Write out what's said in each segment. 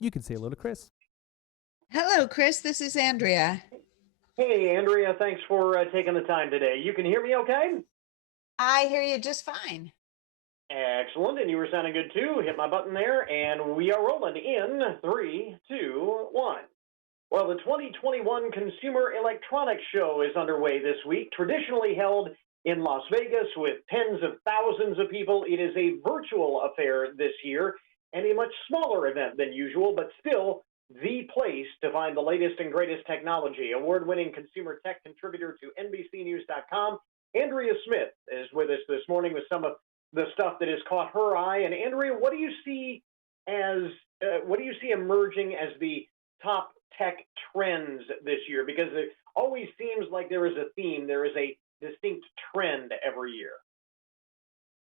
You can say hello to Chris. Hello, Chris. This is Andrea. Hey, Andrea, thanks for taking the time today. You can hear me okay? I hear you just fine. Excellent, and you were sounding good too. Hit my button there, and we are rolling in three, two, one. Well, the 2021 Consumer Electronics Show is underway this week, traditionally held in Las Vegas with tens of thousands of people. It is a virtual affair this year and a much smaller event than usual, but still the place to find the latest and greatest technology. Award winning consumer tech contributor to NBCNews.com, Andrea Smith, is with us this morning with some of the stuff that has caught her eye. And Andrea, as what do you see emerging as the top tech trends this year? Because it always seems like there is a theme, there is a distinct trend every year.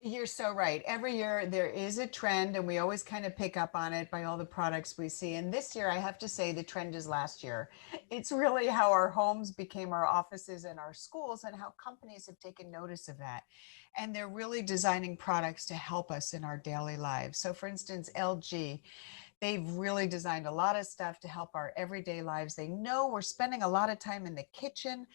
You're so right. Every year there is a trend, and we always kind of pick up on it by all the products we see. And this year, I have to say, the trend is last year. It's really how our homes became our offices and our schools, and how companies have taken notice of that. And they're really designing products to help us in our daily lives. So, for instance, LG. They've really designed a lot of stuff to help our everyday lives. They know we're spending a lot of time in the kitchen.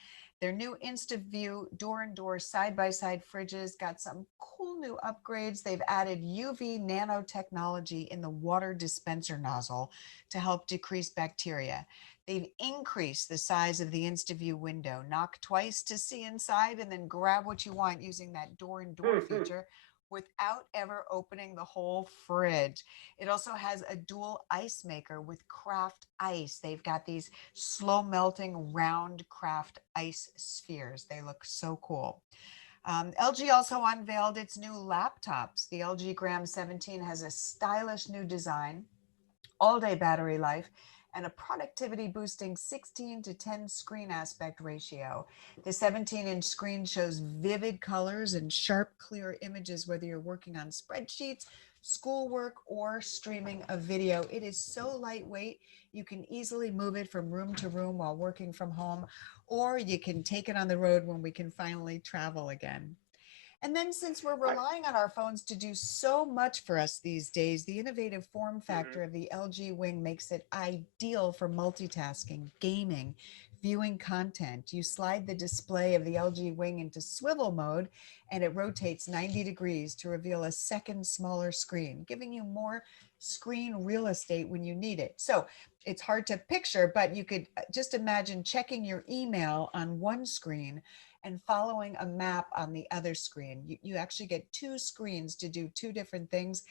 Their new InstaView door and door side by side fridges got some cool new upgrades. They've added UV nanotechnology in the water dispenser nozzle to help decrease bacteria. They've increased the size of the InstaView window. Knock twice to see inside and then grab what you want using that door and door feature without ever opening the whole fridge. It also has a dual ice maker with craft ice. They've got these slow melting round craft ice spheres. They look so cool. LG also unveiled its new laptops. The LG Gram 17 has a stylish new design, all day battery life, and a productivity boosting 16 to 10 screen aspect ratio. The 17-inch screen shows vivid colors and sharp, clear images, whether you're working on spreadsheets, schoolwork, or streaming a video. It is so lightweight, you can easily move it from room to room while working from home, or you can take it on the road when we can finally travel again. And then, since we're I, relying on our phones to do so much for us these days, the innovative form mhm. factor of the LG Wing makes it ideal for multitasking, gaming, viewing content. You slide the display of the LG Wing into swivel mode, and it rotates 90 degrees to reveal a second smaller screen, giving you more screen real estate when you need it. So it's hard to picture, but you could just imagine checking your email on one screen and following a map on the other screen. You actually get two screens to do two different things.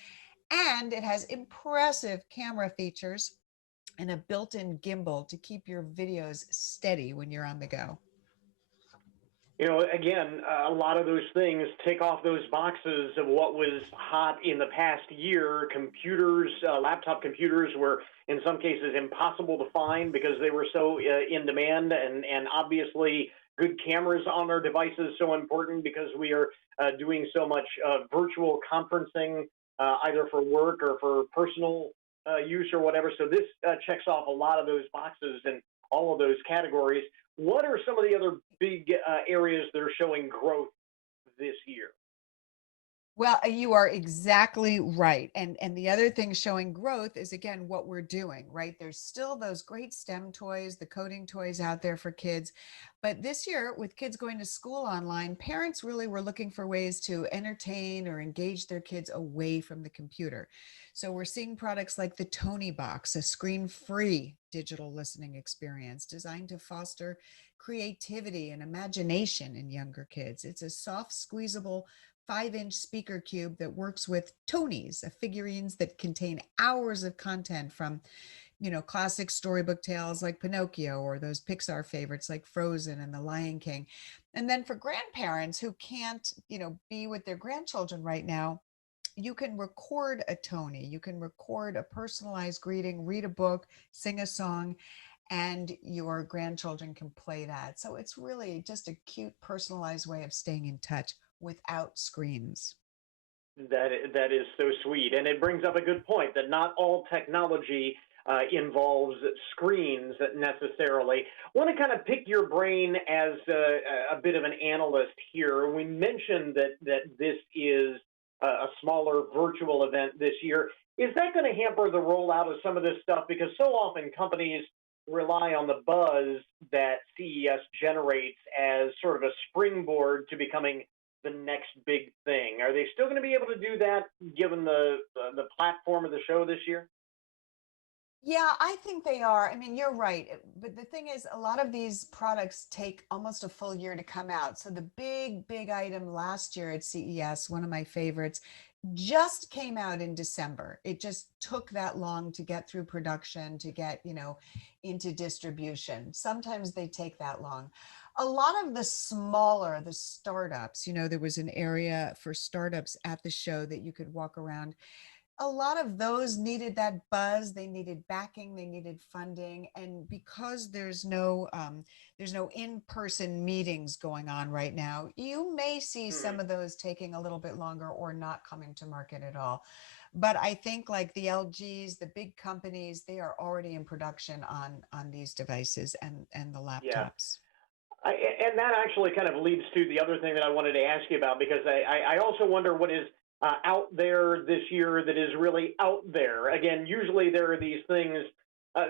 And it has impressive camera features and a built in gimbal to keep your videos steady when you're on the go. Again, a lot of those things tick off those boxes of what was hot in the past year. Computers, laptop computers were in some cases impossible to find because they were so in demand, and obviously good cameras on our devices so important because we are doing so much virtual conferencing, either for work or for personal use or whatever. So this checks off a lot of those boxes and all of those categories. What are some of the other big areas that are showing growth this year? Well, you are exactly right. And the other thing showing growth is again what we're doing, right? There's still those great STEM toys, the coding toys out there for kids. But this year, with kids going to school online, parents really were looking for ways to entertain or engage their kids away from the computer. So we're seeing products like the Tony Box, a screen-free digital listening experience designed to foster creativity and imagination in younger kids. It's a soft, squeezable 5-inch speaker cube that works with Tonys, figurines that contain hours of content from, classic storybook tales like Pinocchio or those Pixar favorites like Frozen and The Lion King. And then for grandparents who can't, be with their grandchildren right now, you can record a Tony, you can record a personalized greeting, read a book, sing a song, and your grandchildren can play that. So it's really just a cute, personalized way of staying in touch without screens. That is so sweet, and it brings up a good point that not all technology involves screens necessarily. I want to kind of pick your brain as a bit of an analyst here. We mentioned that this is a smaller virtual event this year. Is that going to hamper the rollout of some of this stuff? Because so often companies rely on the buzz that CES generates as sort of a springboard to becoming the next big thing. Are they still going to be able to do that given the platform of the show this year? Yeah, I think they are. I mean, you're right. But the thing is, a lot of these products take almost a full year to come out. So the big item last year at CES, one of my favorites, just came out in December. It just took that long to get through production, to get, into distribution. Sometimes they take that long. A lot of the startups, there was an area for startups at the show that you could walk around. A lot of those needed that buzz, they needed backing, they needed funding, and because there's no in-person meetings going on right now, you may see Hmm. some of those taking a little bit longer or not coming to market at all. But I think like the LGs, the big companies, they are already in production on these devices and the Yeah. laptops. And that actually kind of leads to the other thing that I wanted to ask you about because I also wonder what is out there this year that is really out there. Again, usually there are these things, uh,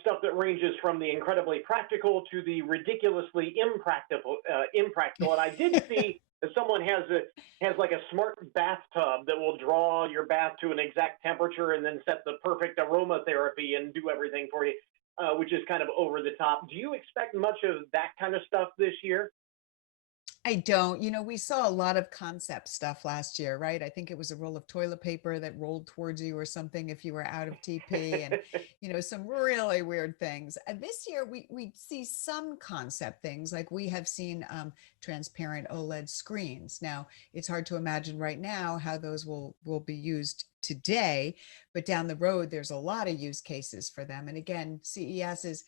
stuff that ranges from the incredibly practical to the ridiculously impractical. Impractical, and I did see that someone has like a smart bathtub that will draw your bath to an exact temperature and then set the perfect aromatherapy and do everything for you, which is kind of over the top. Do you expect much of that kind of stuff this year? I don't. We saw a lot of concept stuff last year, right? I think it was a roll of toilet paper that rolled towards you or something if you were out of TP and, some really weird things. And this year we see some concept things like we have seen transparent OLED screens. Now, it's hard to imagine right now how those will be used today, but down the road there's a lot of use cases for them. And again, CES is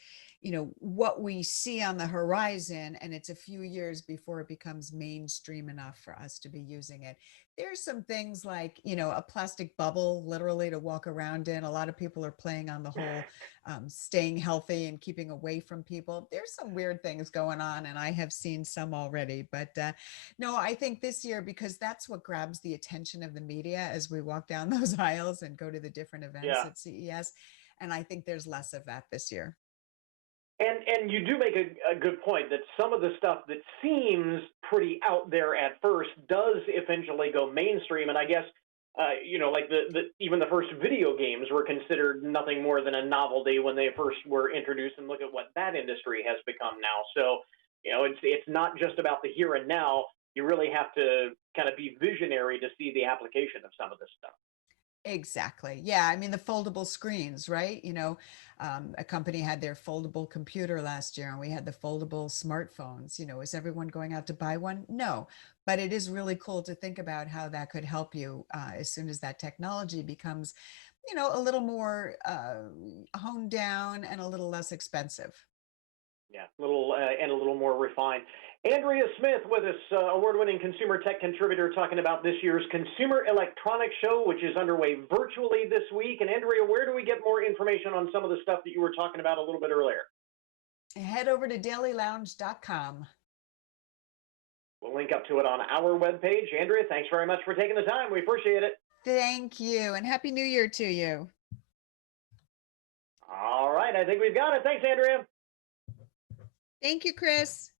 what we see on the horizon, and it's a few years before it becomes mainstream enough for us to be using it. There's some things like a plastic bubble literally to walk around in. A lot of people are playing on the whole staying healthy and keeping away from people. There's some weird things going on, and I have seen some already. But no, I think this year, because that's what grabs the attention of the media as we walk down those aisles and go to the different events Yeah. at CES, and I think there's less of that this year. And you do make a good point that some of the stuff that seems pretty out there at first does eventually go mainstream. And I guess like the even the first video games were considered nothing more than a novelty when they first were introduced. And look at what that industry has become now. So it's not just about the here and now. You really have to kind of be visionary to see the application of some of this stuff. Exactly. Yeah. I mean, the foldable screens, right? A company had their foldable computer last year and we had the foldable smartphones. Is everyone going out to buy one? No. But it is really cool to think about how that could help you as soon as that technology becomes, a little more honed down and a little less expensive. Yeah, a little more refined. Andrea Smith with us, award-winning consumer tech contributor, talking about this year's Consumer Electronics Show, which is underway virtually this week. And Andrea, where do we get more information on some of the stuff that you were talking about a little bit earlier? Head over to dailylounge.com. We'll link up to it on our webpage. Andrea, thanks very much for taking the time. We appreciate it. Thank you. And Happy New Year to you. All right, I think we've got it. Thanks, Andrea. Thank you, Chris.